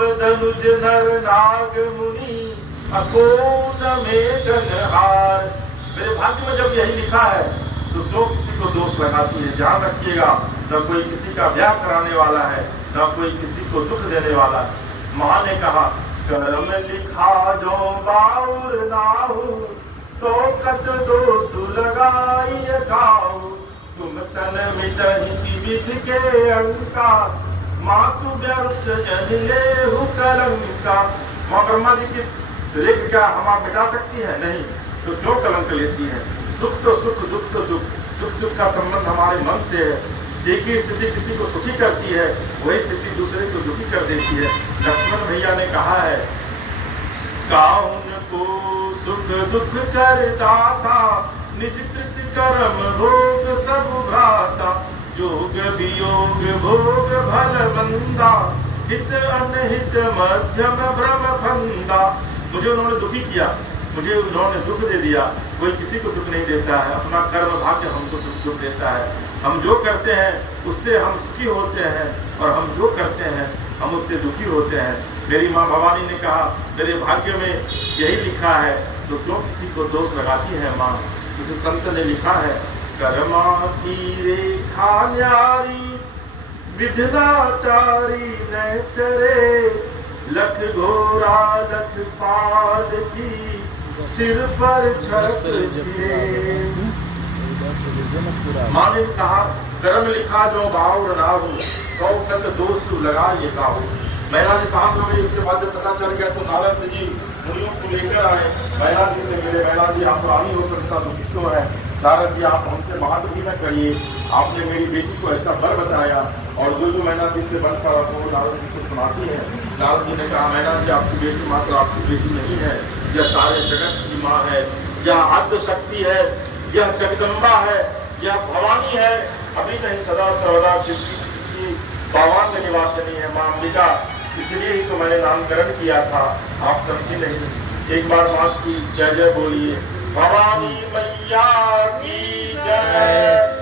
शिव धनुज नर नाग मुनि अकोन में जनहार। मेरे भाग्य में जब यही लिखा है तो जो किसी को दोष लगाती है, ध्यान रखिएगा, न कोई किसी का ब्याह कराने वाला है, न कोई किसी को दुख देने वाला है। माँ ने कहा कर्म लिखा जो बाउर नाहू, तो कत दोष लगाई काऊ। तुम सन मिटहि विधि के अंका, मातु व्यर्थ जन लेहु कलंका। माँ ब्रह्मा जी की लेख क्या हम आप मिटा सकती है? नहीं। तो जो कलंक लेती है, सुख तो सुख, दुख तो दुख, सुख दुख का संबंध हमारे मन से है। एक ही स्थिति किसी को सुखी करती है, वही स्थिति दूसरे को दुखी कर देती है। लक्ष्मण भैया ने कहा है काउन को सुख दुख करता था, निज कृत कर्म भोग सब भ्राता। जोग वियोग भोग भल मंदा, हित अनहित मध्यम भ्रम फंदा। मुझे उन्होंने दुखी किया, मुझे उन्होंने दुख दे दिया। कोई किसी को दुख नहीं देता है, अपना कर्म भाग्य हमको सुख दुख देता है। हम जो करते हैं उससे हम सुखी होते हैं, और हम जो करते हैं हम उससे दुखी होते हैं। मेरी माँ भवानी ने कहा मेरे भाग्य में यही लिखा है, तो क्यों किसी को दोष लगाती है माँ? उस संत ने लिखा है कर्मा की रेखा न्यारी, विधना तारी न करे। लख घोरा लख पाद की, सिर पर छत्र गिरे। माँ ने कहा कर्म लिखा जो बाउर नाहू, तो कत दोष लगाए काहू। मैना जी शांत हो गई। उसके बाद जब पता चल गया तो नारद जी मुनियों को लेकर आए। मैना जी से मिले। मैना जी आप रानी होकर इतना दुखी क्यों है? नारद जी आप हमसे महादुखी न करिए, आपने मेरी बेटी को ऐसा बर बताया। और जो मैना जी से बन कर वो नारद जी को सुनाती है। नारद जी ने कहा मैना जी आपकी बेटी मात्र आपकी बेटी नहीं है, यह सारे जगत की माँ है, यह आद्य शक्ति है, यह जगदम्बा है, यह भवानी है। अभी नहीं सदा सर्वदा शिव जी की पावन में निवासिनी है माँ अंबिका। इसलिए ही तो मैंने नामकरण किया था, आप समझी नहीं। एक बार माँ की जय जय बोलिए, भवानी मैया की जय।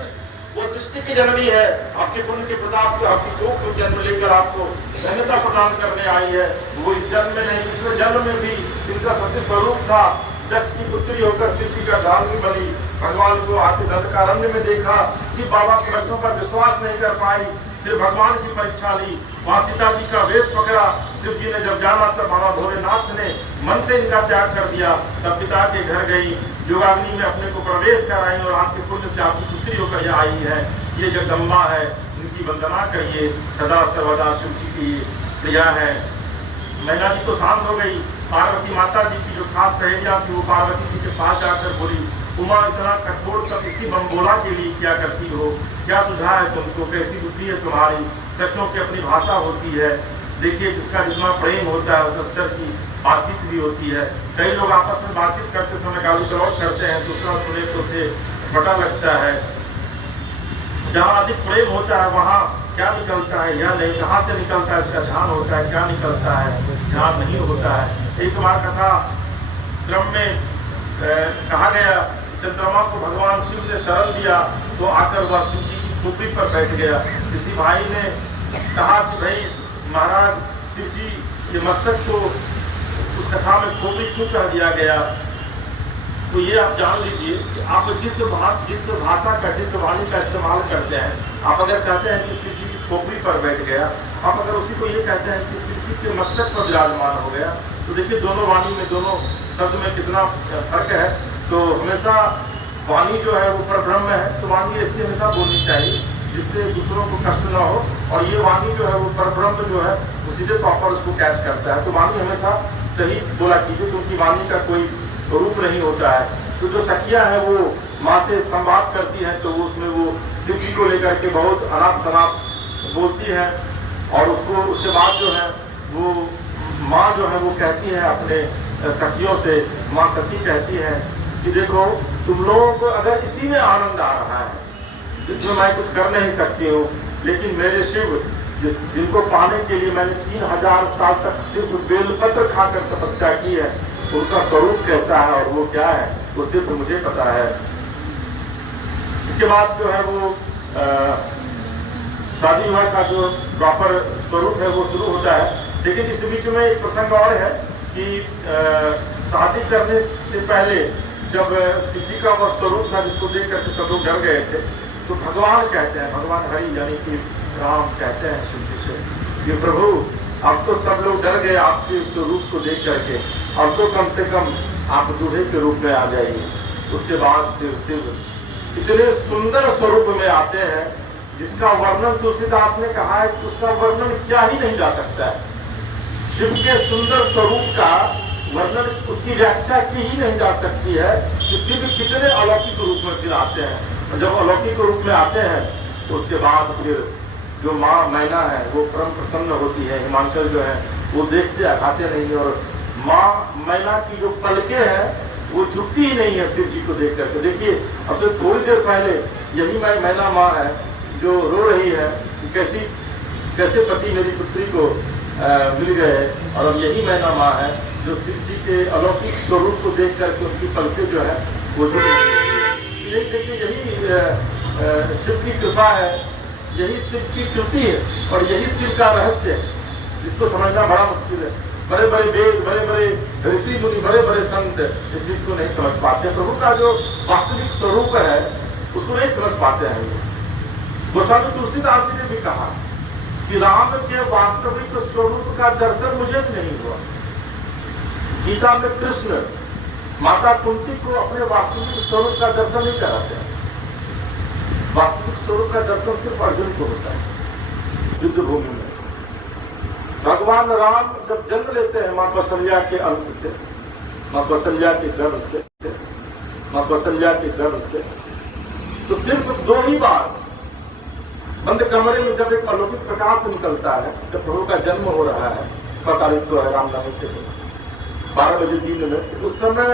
वो सृष्टि की जननी है, आपके पुण्य के प्रताप से आपकी जो जन्म लेकर आपको धन्यता प्रदान करने आई है। वो इस जन्म में नहीं, पिछले जन्म में भी इनका सत्य स्वरूप था। दक्ष की पुत्री होकर शिव जी का धार्मी बनी, भगवान को आके दंडकारण्य में देखा। शिव बाबा के वचनों पर विश्वास नहीं कर पाई, फिर भगवान की परीक्षा ली। वहाँ सीता जी का वेश पकड़ा। शिव जी ने जब जाना तब बाबा भोलेनाथ ने मन से इनका त्याग कर दिया। तब पिता के घर गई, योगाग्नि में अपने को प्रवेश कराई, और आपके पुण्य से आपकी पुत्री होकर यह आई है। ये जगदम्बा है, इनकी वंदना करिए, सदा सर्वदा शिव जी की प्रिया है। मैना जी तो शांत हो गई। पार्वती माता जी की जो खास सहेलियां थी वो पार्वती जी के पास जाकर बोली, उमा इतना कठोर तब इसी बमबोला के लिए क्या करती हो? क्या सुझाव है तुमको? कैसी बुद्धि है तुम्हारी? सखियों की अपनी भाषा होती है। देखिए जिसका जितना प्रेम होता है उस स्तर की बातचीत भी होती है। कई लोग आपस में बातचीत करते समय गाली गलौज करते हैं, दूसरा सुने तो उसे बड़ा लगता है। जहाँ अधिक प्रेम होता है वहाँ क्या निकलता है या नहीं, कहाँ से निकलता है, इसका ध्यान होता है, क्या निकलता है ध्यान नहीं होता है। एक बार कथा क्रम में कहा गया, चंद्रमा को भगवान शिव ने शरण दिया तो आकर वह शिव जी की खोपड़ी पर बैठ गया। किसी भाई ने कहा कि भाई महाराज शिव जी के मस्तक को उस कथा में खोपड़ी क्यों कह दिया गया? तो ये आप जान लीजिए कि आप जिस भाषा का, जिस वाणी का इस्तेमाल करते हैं, आप अगर कहते हैं कि शिव जी की खोपड़ी पर बैठ गया, आप अगर उसी को ये कहते हैं कि शिव जी के मस्तक पर विराजमान हो गया, तो देखिए दोनों वाणी में, दोनों शब्द में कितना फर्क है। तो हमेशा वाणी जो है वो परब्रह्म है, तो वाणी इसकी हमेशा बोलनी चाहिए जिससे दूसरों को कष्ट ना हो। और ये वाणी जो है वो परब्रह्म जो है वो सीधे प्रॉपर उसको कैच करता है। तो वाणी हमेशा सही बोला कीजिए, क्योंकि वाणी का कोई रूप नहीं होता है। तो जो सखियां हैं वो माँ से संवाद करती हैं, तो उसमें वो शिव जी को लेकर के बहुत अनाप शनाप बोलती हैं। और उसको उसके बाद जो है वो माँ जो है वो कहती है अपने सखियों से, माँ सखी कहती है कि देखो तुम लोगों को अगर इसी में आनंद आ रहा है, इसमें मैं कुछ कर नहीं सकती हूँ, लेकिन मेरे शिव जिनको पाने के लिए मैंने 3000 साल तक सिर्फ बेलपत्र खाकर तपस्या की है, उनका स्वरूप कैसा है और वो क्या है वो सिर्फ मुझे पता है। इसके बाद जो है वो शादी विवाह का जो प्रॉपर स्वरूप है वो शुरू होता है। लेकिन इस बीच में एक प्रसंग और है कि शादी करने से पहले जब शिव जी का वह स्वरूप था जिसको देख करके सब लोग डर गए थे, तो भगवान कहते हैं, भगवान हरि यानी कि राम कहते हैं शिव जी से कि प्रभु अब तो सब लोग डर गए आपके स्वरूप को देख करके, अब तो कम से कम आप दूल्हे के रूप में आ जाइए। उसके बाद फिर शिव इतने सुंदर स्वरूप में आते हैं जिसका वर्णन तुलसीदास ने कहा है कि उसका वर्णन क्या ही नहीं जा सकता है। शिव के सुंदर स्वरूप का वर्णन, उसकी व्याख्या की ही नहीं जा सकती है कि शिव कितने अलौकिक रूप में फिर आते हैं। और जब अलौकिक रूप में आते हैं तो उसके बाद फिर जो माँ मैना है वो परम प्रसन्न होती है। हिमांचल जो है वो देखते आघाते नहीं, और माँ मैना की जो पलकें हैं वो झुकती ही नहीं है शिव जी को देख करके। देखिए अब से थोड़ी देर पहले यही मैना माँ है जो रो रही है कि कैसे पति मेरी पुत्री को मिल गए, और अब यही मैना माँ है जो शिव जी के अलौकिक स्वरूप को देख करके उनकी पलकें जो है वो झुक रही है। देखिए यही शिव की कृपा है, यही शिव की कृति है, और यही शिव का रहस्य है जिसको समझना बड़ा मुश्किल है। बड़े बड़े वेद, बड़े बड़े ऋषि मुनि, बड़े बड़े संत इस चीज को नहीं समझ पाते। प्रभु का जो वास्तविक स्वरूप है उसको नहीं समझ पाते हैं। गोस्वामी तुलसीदास जी ने भी कहा कि राम के वास्तविक स्वरूप का दर्शन मुझे भी नहीं हुआ। गीता में कृष्ण माता कुंती को अपने वास्तविक स्वरूप का दर्शन नहीं कराते हैं। वास्तविक स्वरूप का दर्शन सिर्फ अर्जुन को होता है युद्ध भूमि में। भगवान राम जब जन्म लेते हैं मां कौशल्या के अंत से, मां कौशल्या के गर्भ से, मां कौशल्या के गर्भ से, तो सिर्फ 2 ही बार बंद कमरे में जब एक अलौकिक प्रकाश निकलता है, जब प्रभु का जन्म हो रहा है, 6 तारीख को है रामनवमी के दिन 12 बजे दिन में, उस समय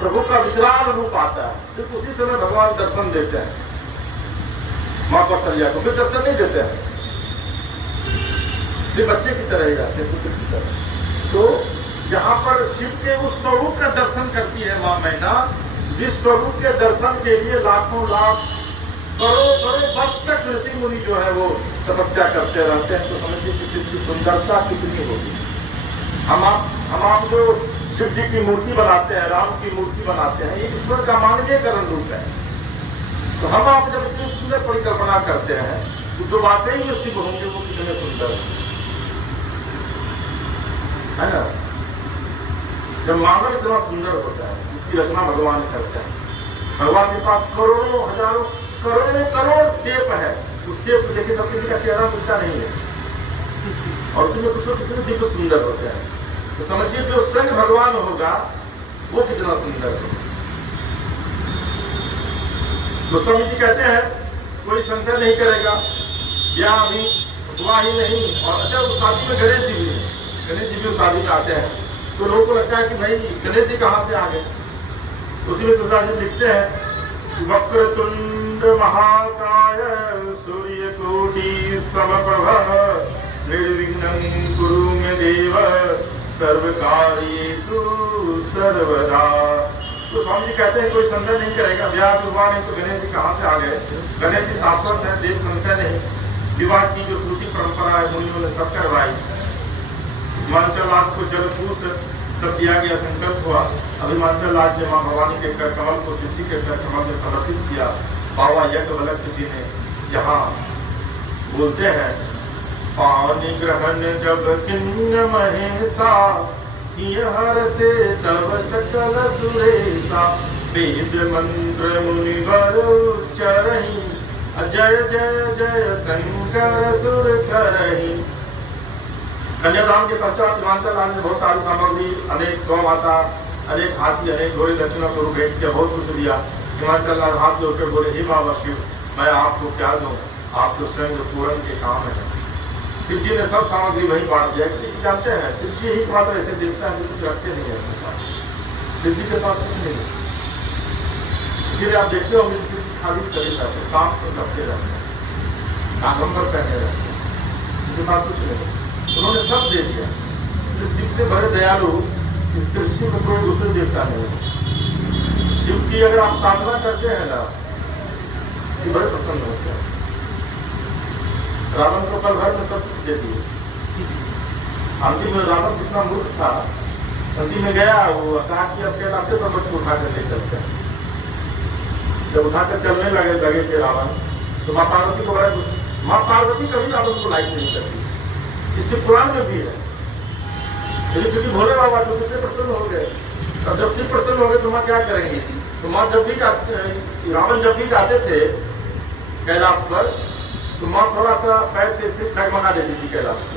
प्रभु का विकराल रूप आता है। सिर्फ उसी समय भगवान दर्शन देते हैं मां कौशल्या को, फिर दर्शन नहीं देते हैं, फिर बच्चे की तरह ही रहते हैं, पुत्र की तरह। तो यहाँ पर शिव के उस स्वरूप का दर्शन करती है मां मैना, जिस स्वरूप के दर्शन के लिए लाखों लाख करोड़ों वर्ष तक ऋषि मुनि जो है वो तपस्या करते रहते हैं। तो समझिए कि शिव की सुंदरता कितनी होगी। हम आप जो शिव जी की मूर्ति बनाते हैं, राम की मूर्ति बनाते हैं, ये ईश्वर का मानवीयकरण रूप है। तो हम आप जब इतनी सुंदर परिकल्पना करते हैं तो जो वाकई में शिव होंगे वो कितने सुंदर है ना। जब मानव इतना सुंदर होता है, इसकी रचना भगवान करते हैं। भगवान के पास करोड़ों हजारों करोड़ शेप है। उस शेप को देखिए, सब किसी का चेहरा मिलता नहीं है, और उसमें कुछ कितने दिव्य सुंदर होते हैं। तो समझिए जो स्वयं भगवान होगा वो कितना सुंदर होगा। गोस्वामी जी कहते हैं कोई संशय नहीं करेगा, ब्याह अभी हुआ ही नहीं, और अच्छा उस शादी में गणेश जी भी है, गणेश जी भी उस शादी में आते हैं, तो लोगों को लगता है कि भाई गणेश जी कहाँ से आ गए। उसी में तुलसीदास जी लिखते हैं वक्रतुंड महाकाय सूर्यकोटि समप्रभ निर्विघ्नं कुरु मे देव सर्वकार्येषु सर्वदा। तो स्वामी जी कहते हैं कोई संशय नहीं करेगा, ब्याह हुआ नहीं तो गणेश जी कहाँ से आ गए। गणेश जी शाश्वत है, देव संशय नहीं। विवाह की जो श्रुति परंपरा है मुनियों ने सब करवाई। हिमाचल राज को जलपूष सब दिया गया, संकल्प हुआ। अभिमाचल राज ने मां भवानी के कर कमल को शिव जी के कर कमल में समर्पित किया। बाबा यज्ञवल्लभ जी ने यहाँ बोलते हैं पानी ग्रहण जब किन्न महेशा हर से तब सकल सुरेशा वेद मंत्र मुनिवर उच्चरहि जय जय जय शंकर सुर करहि। कन्यादान के पश्चात हिमाचल राज ने बहुत सारी सामग्री, अनेक गौ माता, अनेक हाथी, अनेक घोड़े दक्षिणा स्वरूप भेंट किया, बहुत कुछ दिया। हिमाचल राज हाथ जोड़कर बोले हे बाबा शिव, मैं आपको क्या दूं, आप तो स्वयं पूर्ण के काम है। शिव जी ने सब सामग्री वही बांट दिया। क्योंकि जानते हैं शिव जी ही मात्र ऐसे देवता है जो कुछ रखते नहीं है अपने पास, शिव जी के पास कुछ नहीं है। इसीलिए आप देखते होंगे शिव जी खाली शरीर रहते, सांप को रखते रहते हैं, नागंबर पहने रहते हैं, उनके पास कुछ नहीं। उन्होंने सब दे दिया। इसलिए शिव से बड़े दयालु इस सृष्टि में कोई दूसरे देवता नहीं है। शिव की अगर आप साधना करते हैं ना कि बड़े प्रसन्न होते हैं। रावण को पल भर में सब कुछ दे दिए, अंतिम में रावण कितना मूर्ख था, अंतिम में गया वो कहा कि अब क्या रास्ते पर बच्चे उठा कर ले चलते हैं। जब उठाकर चलने लगे थे रावण, तो माँ पार्वती को बड़ा माँ पार्वती कभी रावण को लाइक नहीं करती, इससे पुराण में भी है। लेकिन चूंकि भोले बाबा तो कितने प्रसन्न हो गए, और जब शिव प्रसन्न हो गए तो माँ क्या करेंगी। तो माँ जब भी रावण जब भी जाते थे कैलाश पर, तो माँ थोड़ा सा पैर से सिर डगमगा देती थी कैलाश को,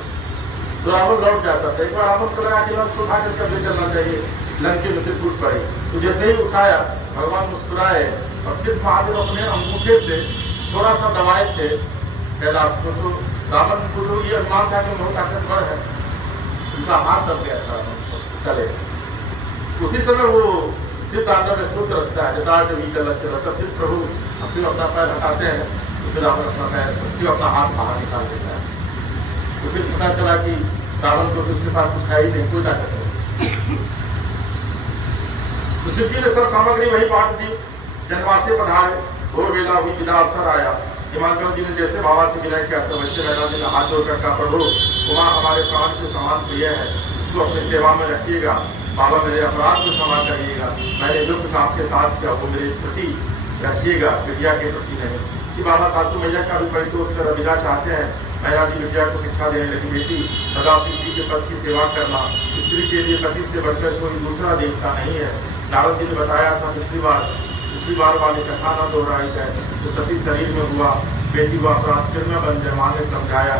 तो रावण लौट जाता था। एक बार रावण को लगा कि उसको उठा कर कब्जे चलना चाहिए, लंके में टूट पड़े, तो जैसे ही उठाया भगवान मुस्कुराए और सिर्फ महादेव अपने अंगूठे से थोड़ा सा दबाए थे कैलाश को, तो रावण को ये अनुमान था कि बहुत ताकतवर है, उनका हाथ दब गया था गले। उसी समय वो शिव तांडव में स्तोत्र रचता है, जटाट वीतल चलता, फिर प्रभु शिव अपना पैर हटाते हैं, तो फिर रावण अपना पैर शिव अपना हाथ बाहर निकाल देता है। तो फिर पता चला कि रावण को उसके पास कुछ है ही नहीं, कोई ताकत नहीं। तो शिव जी ने सब सामग्री वही बांट दी, जनवासे पधारे, भोर वेला हुई, विदा अवसर आया। हिमाचल जी ने जैसे बाबा से विनय किया तो वैसे मैना जी ने हाथ जोड़कर कहा, प्रभु उमा हमारे प्राण के समान प्रिय है, इसको अपनी सेवा में रखिएगा, बाबा मेरे अपराध को क्षमा करिएगा, मैंने जो कुछ आपके साथ किया वो मेरे प्रति रखिएगा, विद्या के प्रति नहीं। इसी बाबा सासू मैया का भी परितोष कर विदा चाहते हैं। मैना जी विद्या को शिक्षा देने लगी, बेटी सदा शिव जी के पद की सेवा करना, स्त्री के लिए पति से बढ़कर कोई दूसरा देवता नहीं है। नारद जी ने बताया था पिछली बार वाली कथा न दोहराई जाए, जो सती शरीर में हुआ, बेटी हुआ अपराध फिर में बन जाए, माँ ने समझाया,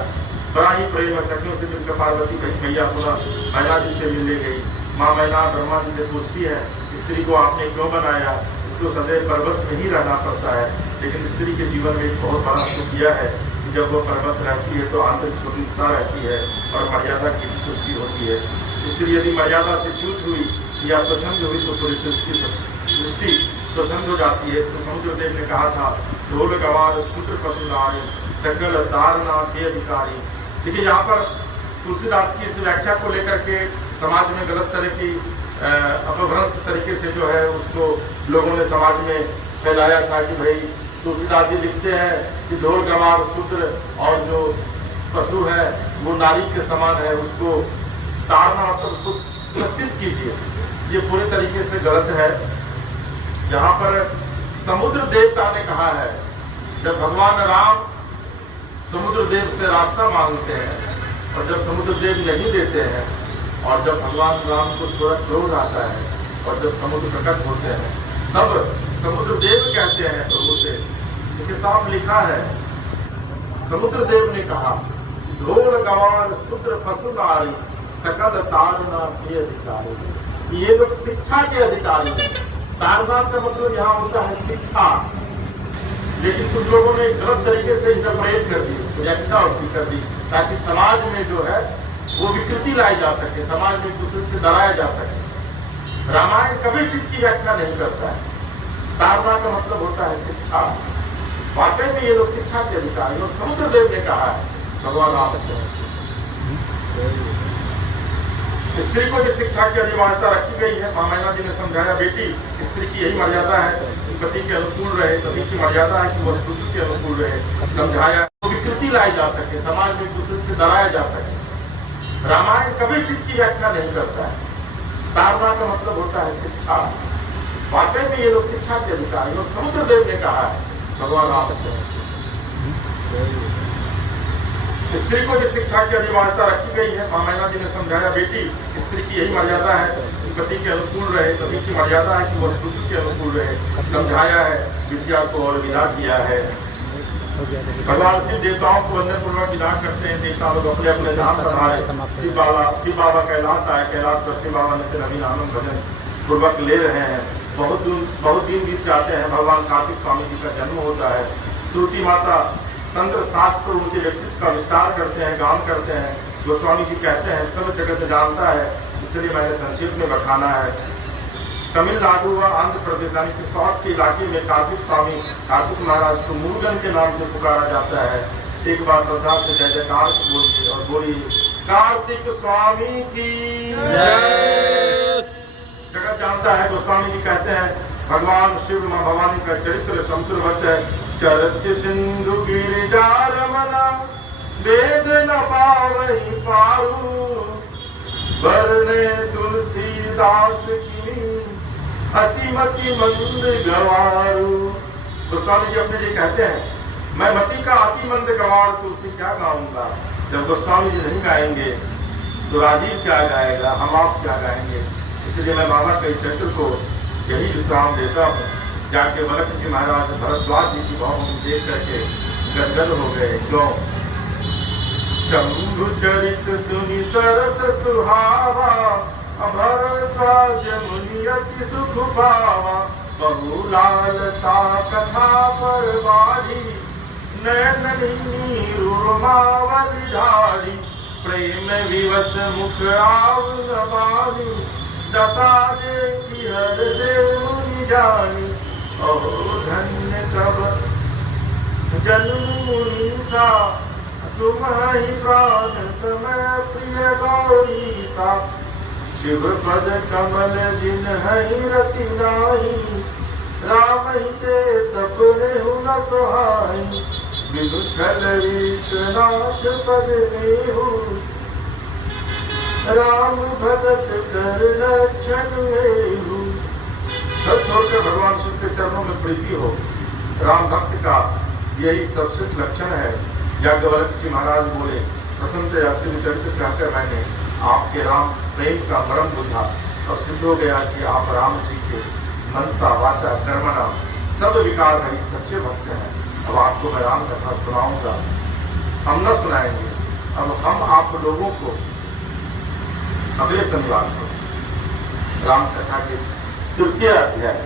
बड़ा ही प्रेम है। सखियों से मिलकर पार्वती मैया पुनः मैना जी से मिलने गई। माँ मैना ब्रह्मा जी से पूछती है, स्त्री को आपने क्यों बनाया, इसको सदैव परवश में ही रहना पड़ता है, लेकिन स्त्री के जीवन में एक बहुत बड़ा सुख किया है कि जब वो परवश रहती है तो आंतरिक स्वतंत्रता रहती है और मर्यादा की पुष्टि होती है। स्त्री यदि मर्यादा से च्युत हुई या स्वच्छंद हुई तो पूरी सृष्टि स्वच्छंद हो जाती है। इसमें समुद्रदेव ने कहा था, ढोल गवार सूत्र पशुनारी सकल तारना के अधिकारी। देखिए यहाँ पर तुलसीदास की इस व्याख्या को लेकर के समाज में गलत तरह की अपभ्रंश तरीके से जो है उसको लोगों ने समाज में फैलाया था कि भाई तुलसीदास जी लिखते हैं कि ढोल गवार शूद्र और जो पशु है वो नारी के समान है, उसको तारना मतलब उसको पुरस्कृत कीजिए। ये पूरे तरीके से गलत है। यहाँ पर समुद्र देवता ने कहा है, जब भगवान राम समुद्र देव से रास्ता मांगते हैं और जब समुद्र देव नहीं देते हैं और जब भगवान राम को थोड़ा क्रोध आता है और जब समुद्र प्रकट होते हैं तब समुद्र देव कहते हैं प्रभु से, इसके साफ लिखा है, समुद्र देव ने कहा, ढोल गवार शूद्र पशु नारी सकल तारना के अधिकारी। ये लोग शिक्षा के अधिकारी हैं। तारना का मतलब यहाँ होता है शिक्षा, लेकिन कुछ लोगों ने गलत तरीके से इंटरप्रेट कर दी, व्याख्या उसकी कर दी, ताकि समाज में जो है वो विकृति लाई जा सके, समाज में दूसरे से डराया जा सके। रामायण कभी चीज की व्याख्या नहीं करता है। तारना का मतलब होता है शिक्षा। वाकई में ये लोग शिक्षा के अधिकारी, और समुद्र देव ने कहा है भगवान राम से, स्त्री को भी शिक्षा की अनिवार्यता रखी गई है। माँ मैना जी ने समझाया, बेटी स्त्री की यही मर्यादा है कि पति के अनुकूल रहे, पति की मर्यादा है कि वह शूद्र के अनुकूल रहे। समझाया तो विकृति लाई जा सके, समाज में दूसरे से डराया जा सके। रामायण कभी चीज की व्याख्या नहीं करता है। तारना का मतलब होता है शिक्षा। वाकई में ये लोग शिक्षा के अधिकारी, और समुद्र देव ने कहा है भगवान राम से, स्त्री को भी शिक्षा की अनिवार्यता रखी गई है। माँ मैना जी ने समझाया, बेटी स्त्री की यही मर्यादा है कि पति के अनुकूल रहे, पति की मर्यादा है कि वह शूद्र के अनुकूल रहे। समझाया है, विद्या को और विदा किया है। भगवान शिव देवताओं को वंदन पूर्वक विदा करते हैं। देवता लोग अपने अपने धाम पधारे। शिव बाबा कैलाश आए, कैलाश पर शिव बाबा ने नवीन आनंद भजन पूर्वक ले रहे हैं। बहुत दिन बीत जाते हैं। भगवान कार्तिक स्वामी जी का जन्म होता है। श्रुति माता तंत्र शास्त्र उनके व्यक्तित्व का विस्तार करते हैं, गान करते हैं। गोस्वामी जी कहते हैं, सब जगत जानता है, इसलिए मैंने संक्षिप्त में बखाना है। तमिलनाडु व आंध्र प्रदेश यानी कि साउथ के इलाके में कार्तिक स्वामी, कार्तिक महाराज को मुरुगन के नाम से पुकारा जाता है। एक बार श्रद्धा से जय जयकार बोलिए और बोलिए, कार्तिक स्वामी की जय। जगत जानता है, गोस्वामी जी कहते हैं, भगवान शिव माँ भवानी का चरित्र समुद्रवत है। चरत सिंधु गिरिजा रमना, वेद न पावहि पारु, वरने तुलसीदास की अतिमति मंद गवारू। गोस्वामी जी अपने जी कहते हैं, मैं मति का अति मंद गवार तुलसी क्या गाऊंगा। जब गोस्वामी जी नहीं गाएंगे तो राजीव क्या गाएगा, हम आप क्या गाएंगे। इसलिए मैं बाबा के चरित्र को यही विश्राम देता हूँ। जाके वल्लभ जी महाराज भरद्वाज जी की भाव देख करके गदगद हो गए। क्यों? शंभु चरित सुनि सरस सुहावा, भरद्वाज मुनि अति सुख पावा। बहुलाल सा कथा पर बारी, नैननी नीरुमावली धारी। प्रेम विवश मुख आव न बानी, दशा देखी हर से मुनि जानी। अहो धन्य कब जन्म सा, तुम्हारी प्राण समय प्रिय गौरी सा। शिव पद कमल जिन हरि रति नाही, राम ही ते सपने न सोहाई। बिनु छल विश्वनाथ पद नेहु, राम भगत कर लक्षण लेहु। सब छोड़कर भगवान शिव के चरणों में प्रीति हो। राम भक्त का यही सबसे लक्षण है। याज्ञवल्क्य जी महाराज बोले, प्रथमतः शिव चरित्र कहकर मैंने आपके राम प्रेम का मर्म बुझा। अब सिद्ध हो गया कि आप राम जी के मनसा वाचा कर्मणा सब विकार रहित सच्चे भक्त हैं। अब आपको मैं राम कथा सुनाऊंगा। हम न सुनाएंगे, अब हम आप लोगों को अगले शनिवार को राम कथा के तृतीय अध्याय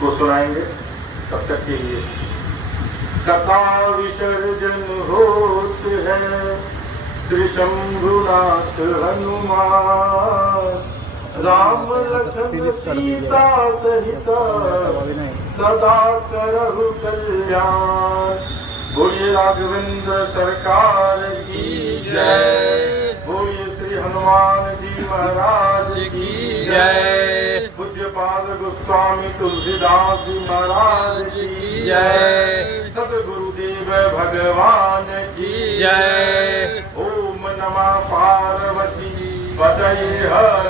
को सुनाएंगे। तब तक के लिए कथा विसर्जन होत है श्री शंभुनाथ हनुमान। राम लखन सीता सहित सदा करहु कल्याण। बोलिए राघवेंद्र सरकार की जय। बोलिए श्री हनुमान जी महाराज की जय। पूज्यपाद गोस्वामी तुलसीदास जी महाराज की जय। सद्गुरुदेव भगवान की जय। ओम नमः पार्वती पतये हर